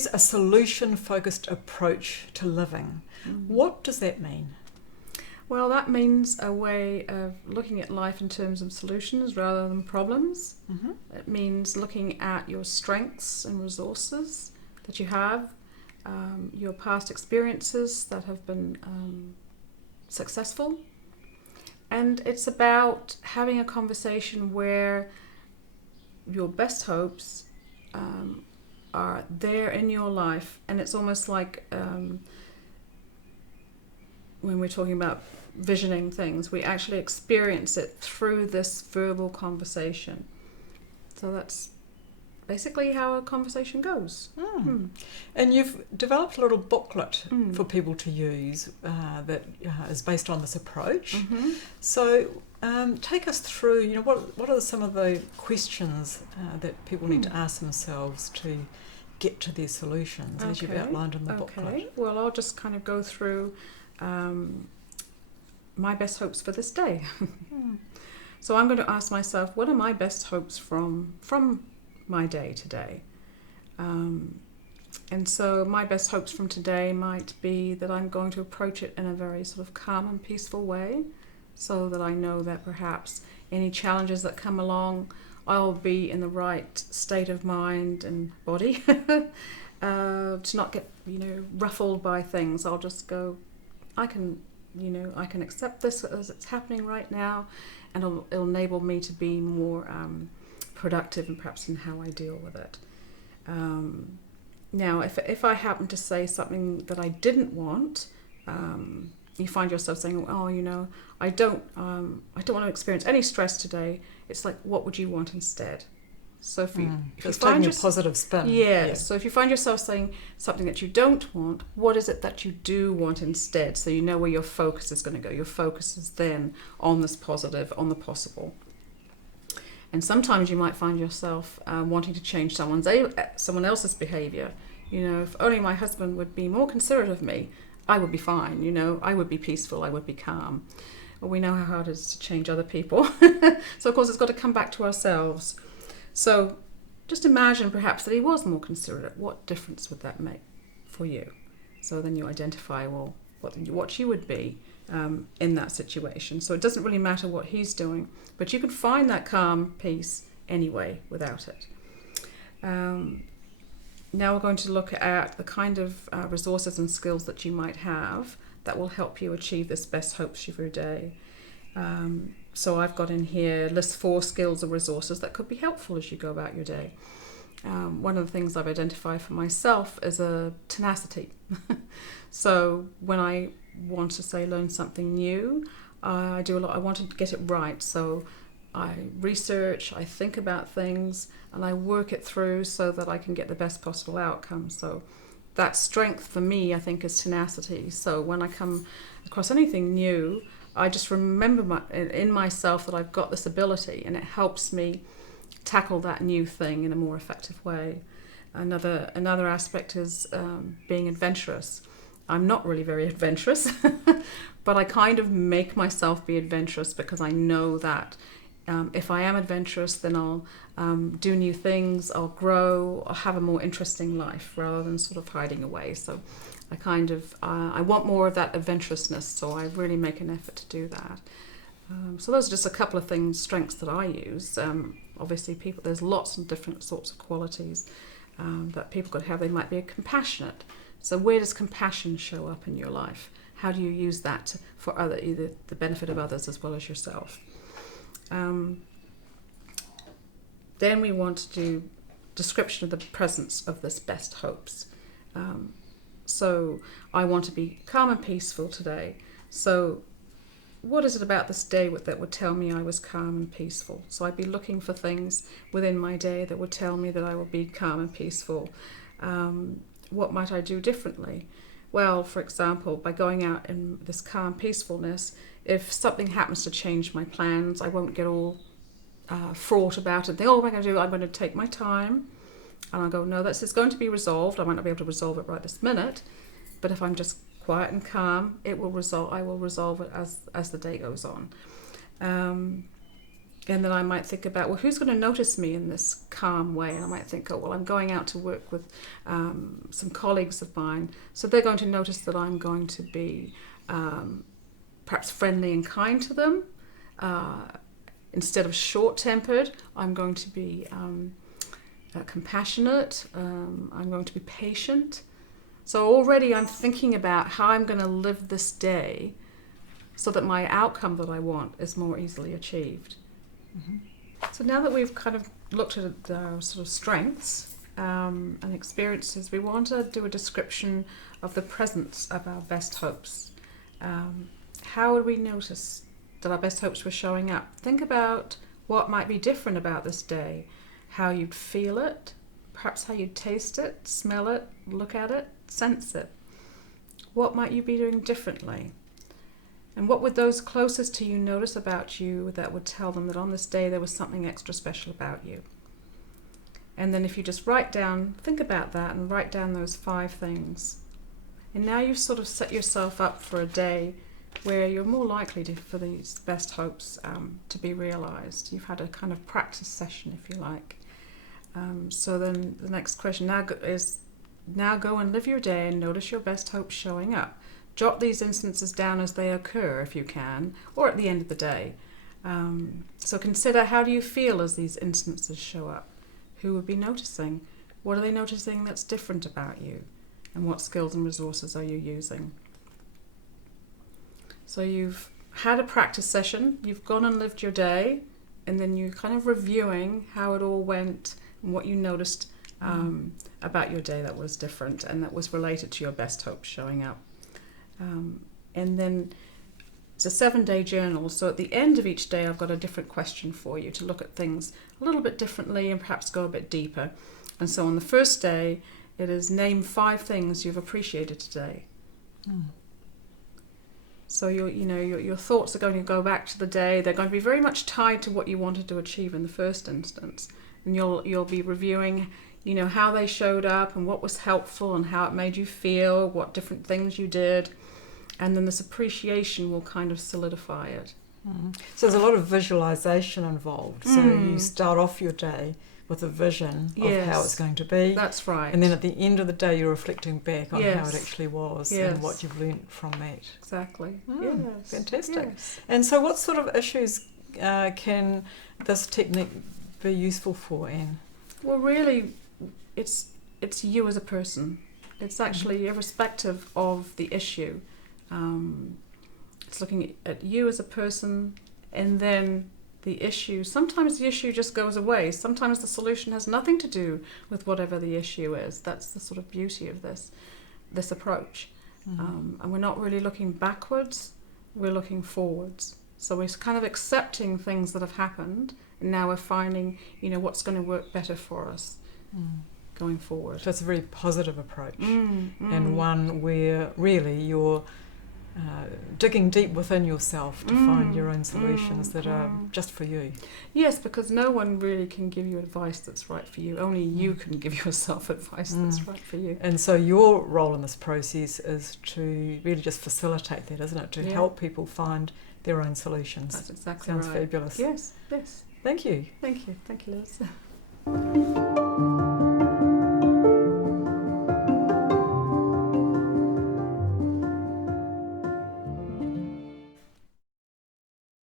use a solution-focused approach to living. What does that mean? Well, that means a way of looking at life in terms of solutions rather than problems. Mm-hmm. It means looking at your strengths and resources that you have, your past experiences that have been successful. And it's about having a conversation where your best hopes are there in your life. And it's almost like when we're talking about visioning things, we actually experience it through this verbal conversation. So that's basically how a conversation goes. And you've developed a little booklet for people to use that is based on this approach. Mm-hmm. So take us through, what are some of the questions that people need to ask themselves to get to their solutions, as you've outlined in the booklet? Okay, well, I'll just kind of go through my best hopes for this day. So I'm going to ask myself, what are my best hopes from my day today? And so my best hopes from today might be that I'm going to approach it in a very sort of calm and peaceful way, so that I know that perhaps any challenges that come along, I'll be in the right state of mind and body to not get, ruffled by things. I'll just go, I can accept this as it's happening right now, and it'll enable me to be more productive and perhaps in how I deal with it. Now, if I happen to say something that I didn't want, you find yourself saying, I don't want to experience any stress today. It's like, what would you want instead? So if you taking a positive spin. Yeah. So if you find yourself saying something that you don't want, what is it that you do want instead? So you know where your focus is going to go. Your focus is then on this positive, on the possible. And sometimes you might find yourself wanting to change someone else's behaviour. If only my husband would be more considerate of me, I would be fine. I would be peaceful. I would be calm. Well, we know how hard it is to change other people. So of course it's got to come back to ourselves. So just imagine perhaps that he was more considerate. What difference would that make for you? So then you identify, what you would be in that situation. So it doesn't really matter what he's doing, but you can find that calm peace anyway without it. Now we're going to look at the kind of resources and skills that you might have that will help you achieve this best hopes of your day. So I've got in here, list 4 skills or resources that could be helpful as you go about your day. One of the things I've identified for myself is a tenacity. So when I want to learn something new, I do a lot. I want to get it right. So I research, I think about things, and I work it through so that I can get the best possible outcome. So that strength for me, I think, is tenacity. So when I come across anything new, I just remember in myself that I've got this ability, and it helps me tackle that new thing in a more effective way. Another aspect is being adventurous. I'm not really very adventurous, but I kind of make myself be adventurous because I know that if I am adventurous, then I'll do new things, I'll grow, I'll have a more interesting life rather than sort of hiding away. So I want more of that adventurousness, so I really make an effort to do that. So those are just a couple of strengths that I use. Obviously, there's lots of different sorts of qualities that people could have. They might be compassionate. So where does compassion show up in your life? How do you use that for either the benefit of others as well as yourself? Then we want to do description of the presence of this best hopes. So I want to be calm and peaceful today. So what is it about this day that would tell me I was calm and peaceful? So I'd be looking for things within my day that would tell me that I will be calm and peaceful. What might I do differently? Well, for example, by going out in this calm peacefulness, if something happens to change my plans, I won't get all fraught about it. Think, what am I going to do? I'm going to take my time, and I'll go, no, it's going to be resolved. I might not be able to resolve it right this minute, but if I'm just quiet and calm, I will resolve it as the day goes on. And then I might think about, well, who's going to notice me in this calm way? And I might think, oh, well, I'm going out to work with some colleagues of mine, so they're going to notice that I'm going to be perhaps friendly and kind to them. Instead of short-tempered, I'm going to be compassionate. I'm going to be patient. So already I'm thinking about how I'm going to live this day so that my outcome that I want is more easily achieved. Mm-hmm. So now that we've kind of looked at our sort of strengths and experiences, we want to do a description of the presence of our best hopes. How would we notice that our best hopes were showing up? Think about what might be different about this day, how you'd feel it, perhaps how you'd taste it, smell it, look at it, sense it. What might you be doing differently? And what would those closest to you notice about you that would tell them that on this day there was something extra special about you? And then if you just think about that and write down those 5 things. And now you've sort of set yourself up for a day where you're more likely for these best hopes to be realised. You've had a kind of practice session, if you like. So then the next question is go and live your day and notice your best hopes showing up. Jot these instances down as they occur, if you can, or at the end of the day. So consider, how do you feel as these instances show up? Who would be noticing? What are they noticing that's different about you? And what skills and resources are you using? So you've had a practice session, you've gone and lived your day, and then you're kind of reviewing how it all went and what you noticed about your day that was different and that was related to your best hopes showing up. And then it's a 7-day journal, so at the end of each day I've got a different question for you to look at things a little bit differently and perhaps go a bit deeper. And so on the first day it is name 5 things you've appreciated today. So your thoughts are going to go back to the day. They're going to be very much tied to what you wanted to achieve in the first instance, and you'll be reviewing how they showed up and what was helpful and how it made you feel, what different things you did. And then this appreciation will kind of solidify it. So there's a lot of visualization involved. So you start off your day with a vision of how it's going to be. That's right. And then at the end of the day, you're reflecting back on how it actually was and what you've learnt from that. Exactly. Fantastic. Yes. And so what sort of issues can this technique be useful for, Anne? Well, really, it's you as a person. It's actually irrespective of the issue. It's looking at you as a person, and then the issue. Sometimes the issue just goes away. Sometimes the solution has nothing to do with whatever the issue is. That's the sort of beauty of this approach. And we're not really looking backwards, we're looking forwards. So we're kind of accepting things that have happened, and now we're finding, what's going to work better for us going forward. So it's a very positive approach, and one where really you're digging deep within yourself to find your own solutions that are just for you. Yes, because no one really can give you advice that's right for you. Only you can give yourself advice that's right for you. And so your role in this process is to really just facilitate that, isn't it? To help people find their own solutions. That's exactly Sounds right. fabulous. Yes. Thank you. Thank you, Liz.